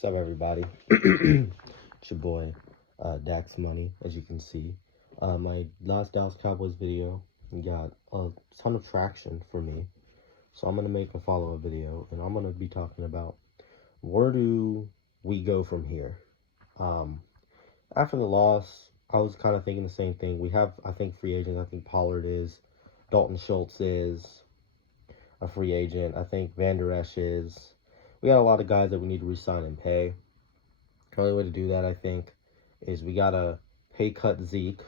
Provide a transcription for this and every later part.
What's up, everybody? It's your boy, Dax Money, as you can see. My last Dallas Cowboys video got a ton of traction for me, so I'm going to make a follow-up video, and I'm going to be talking about where do we go from here. After the loss, I was kind of thinking the same thing. We have, I think, free agents. I think Pollard is, Dalton Schultz is a free agent. I think Van Der Esch is. We got a lot of guys that we need to resign and pay. The only way to do that, I think, is we got to pay cut Zeke.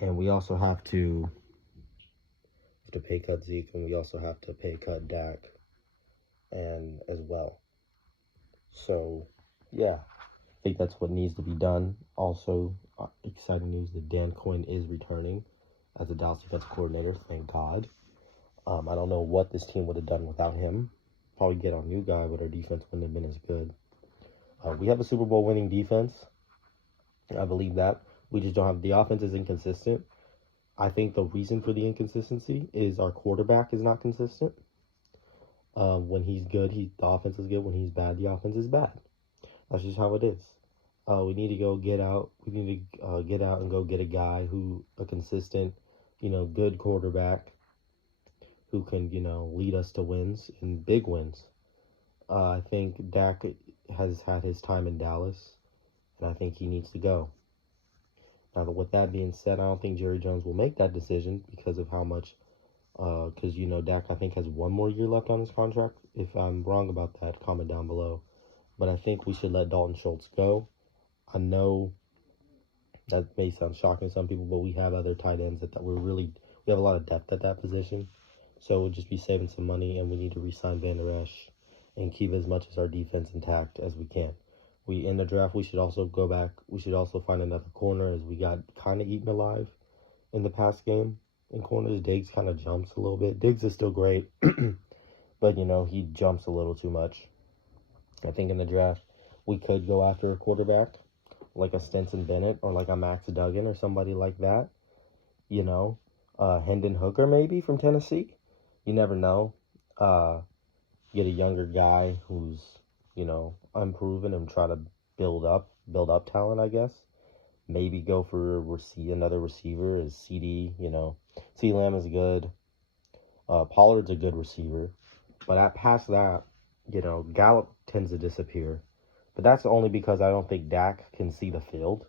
And we also have to pay cut Zeke, and we also have to pay cut Dak and as well. So, yeah, I think that's what needs to be done. Also, exciting news that Dan Quinn is returning as a Dallas defensive coordinator. Thank God. I don't know what this team would have done without him. Probably get a new guy, but our defense wouldn't have been as good. We have a Super Bowl winning defense. I believe that. We just don't have, the offense is inconsistent. I think the reason for the inconsistency is our quarterback is not consistent. When he's good, the offense is good. When he's bad, the offense is bad. That's just how it is. We need to go get out. We need to get out and go get a guy a consistent, good quarterback who can, lead us to wins and big wins. I think Dak has had his time in Dallas, and I think he needs to go. Now, with that being said, I don't think Jerry Jones will make that decision because of how much, because, Dak, I think, has one more year left on his contract. If I'm wrong about that, comment down below. But I think we should let Dalton Schultz go. I know that may sound shocking to some people, but we have other tight ends we have a lot of depth at that position. So we'll just be saving some money, and we need to re-sign Van Der Esch and keep as much as our defense intact as we can. In the draft, we should also go back. We should also find another corner, as we got kind of eaten alive in the past game. In corners, Diggs kind of jumps a little bit. Diggs is still great, but, he jumps a little too much. I think in the draft, we could go after a quarterback, like a Stetson Bennett or like a Max Duggan or somebody like that. Hendon Hooker maybe from Tennessee. You never know. Get a younger guy who's, unproven and try to build up talent, I guess. Maybe go for another receiver as CD, CeeDee Lamb is good. Pollard's a good receiver. But past that, Gallup tends to disappear. But that's only because I don't think Dak can see the field.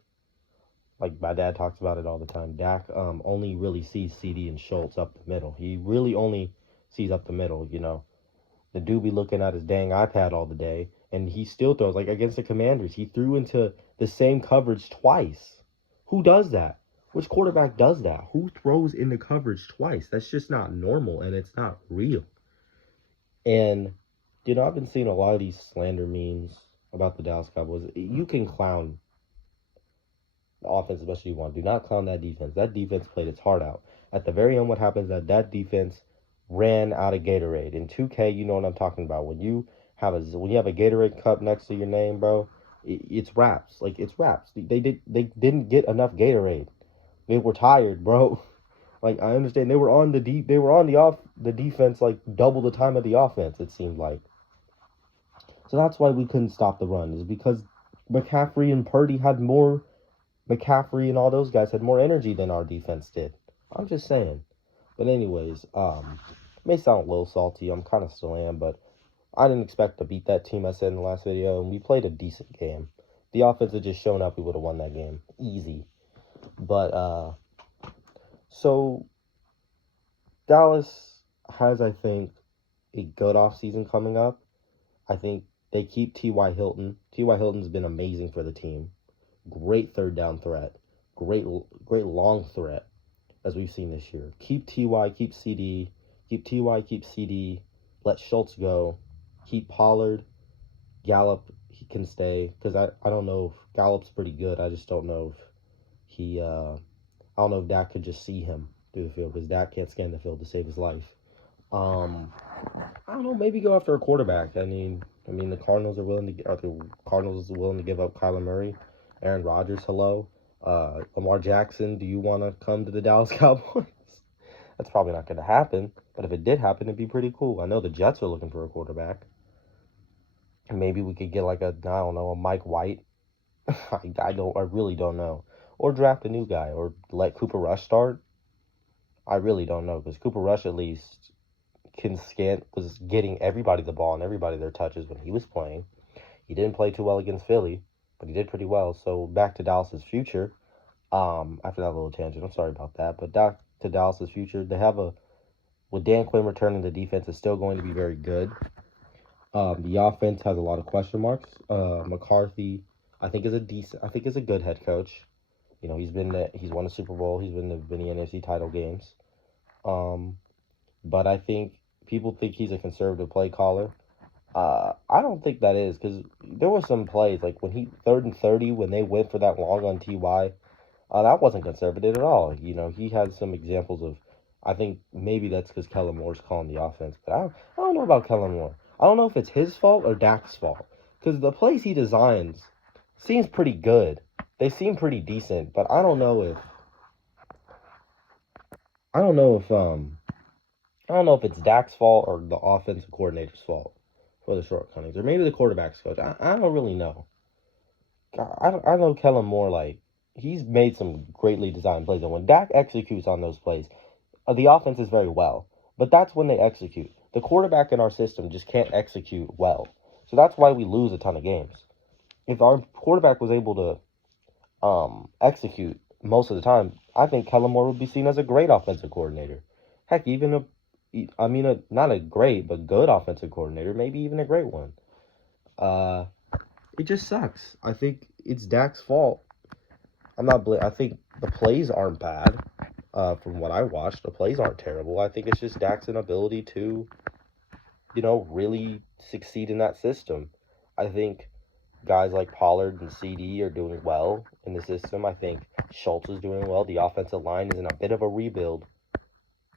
Like my dad talks about it all the time. Dak only really sees CD and Schultz up the middle. He really only sees up the middle, The dude be looking at his dang iPad all the day, and he still throws. Like against the Commanders, he threw into the same coverage twice. Who does that? Which quarterback does that? Who throws in the coverage twice? That's just not normal, and it's not real. And, I've been seeing a lot of these slander memes about the Dallas Cowboys. You can clown the offense as much as you want. Do not clown that defense. That defense played its heart out. At the very end, what happens is that defense ran out of Gatorade. In 2K, you know what I'm talking about. When you have a Gatorade cup next to your name, bro, it's wraps. Like, it's wraps. They didn't get enough Gatorade. They were tired, bro. Like, I understand they were on the defense like double the time of the offense, it seemed like. So that's why we couldn't stop the run, is because McCaffrey and all those guys had more energy than our defense did. I'm just saying. But anyways, may sound a little salty. I'm kind of still am, but I didn't expect to beat that team I said in the last video, and we played a decent game. The offense had just shown up, we would have won that game. Easy. But, so Dallas has, I think, a good offseason coming up. I think they keep T.Y. Hilton. T.Y. Hilton's been amazing for the team. Great third down threat. Great long threat, as we've seen this year. Keep T.Y., keep CD. Keep T.Y., keep CD. Let Schultz go. Keep Pollard. Gallup, he can stay. Because I don't know if Gallup's pretty good. I just don't know if I don't know if Dak could just see him through the field, because Dak can't scan the field to save his life. I don't know, maybe go after a quarterback. I mean the Cardinals are willing to give up Kyler Murray, Aaron Rodgers, hello. Lamar Jackson, do you want to come to the Dallas Cowboys? That's probably not going to happen, but if it did happen, it'd be pretty cool. I know the Jets are looking for a quarterback. Maybe we could get like I don't know, a Mike White. I really don't know. Or draft a new guy, or let Cooper Rush start. I really don't know, because Cooper Rush at least was getting everybody the ball and everybody their touches when he was playing. He didn't play too well against Philly, but he did pretty well. So back to Dallas's future. After that little tangent, I'm sorry about that, but back to Dallas's future. They have with Dan Quinn returning, the defense is still going to be very good. The offense has a lot of question marks. McCarthy, I think is a good head coach. You know, he's won a Super Bowl. He's been to many NFC title games. Um, but I think people think he's a conservative play caller. I don't think that is, because there were some plays like when he 3rd and 30 when they went for that long on Ty. That wasn't conservative at all. You know, he had some examples of. I think maybe that's because Kellen Moore's calling the offense, but I don't know about Kellen Moore. I don't know if it's his fault or Dak's fault, because the plays he designs seems pretty good. They seem pretty decent, but I don't know if I don't know if it's Dak's fault or the offensive coordinator's fault for the shortcomings, or maybe the quarterback's coach. I don't really know. I know Kellen Moore, like, he's made some greatly designed plays, and when Dak executes on those plays, the offense is very well. But that's when they execute. The quarterback in our system just can't execute well, so that's why we lose a ton of games. If our quarterback was able to execute most of the time, I think Kellen Moore would be seen as a great offensive coordinator. Heck, not a great but good offensive coordinator, maybe even a great one. Uh, it just sucks. I think it's Dak's fault. I think the plays aren't bad. From what I watched, the plays aren't terrible. I think it's just Dak's inability to, really succeed in that system. I think guys like Pollard and CD are doing well in the system. I think Schultz is doing well. The offensive line is in a bit of a rebuild,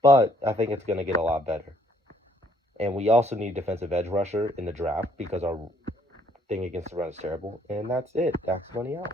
but I think it's going to get a lot better. And we also need defensive edge rusher in the draft because our thing against the run is terrible. And that's it. Dak's money out.